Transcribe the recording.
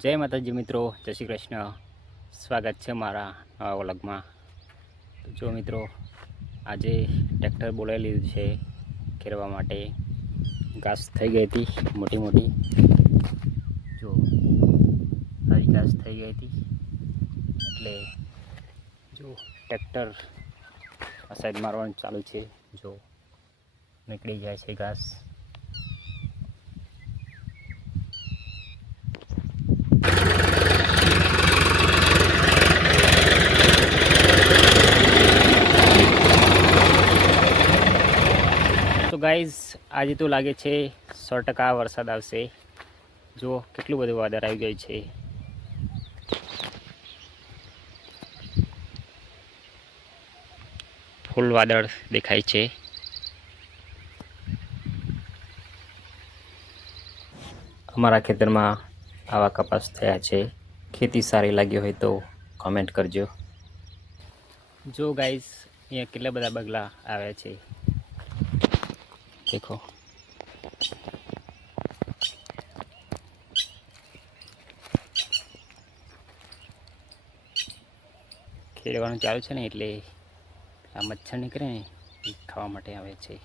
જય માતાજી મિત્રો, જય શ્રી કૃષ્ણ. સ્વાગત છે મારા નવા વ્લોગમાં. તો જો મિત્રો, આજે ટ્રેક્ટર બોલાવી લીધું છે ખેરવા માટે. ઘાસ થઈ ગઈ હતી મોટી મોટી, જો સારી ઘાસ થઈ ગઈ હતી. એટલે જો ટ્રેક્ટર આ સાઈડ મારવાનું ચાલુ છે. જો નીકળી જાય છે ઘાસ. તો ગાઈઝ, આજે તો લાગે છે 100% વરસાદ આવશે. જો કેટલું બધું વાદળ આવી ગયું છે. ફૂલ વાદળ દેખાય છે. અમારા ખેતરમાં આવા કપાસ થયા છે. ખેતી સારી લાગી હોય તો કોમેન્ટ કરજો. જો ગાઈઝ, અહીંયા કેટલા બધા બગલા આવ્યા છે. દેખો, ખેડવાનું ચાલુ છે ને, એટલે આ મચ્છર નીકળે ને એ ખાવા માટે આવે છે.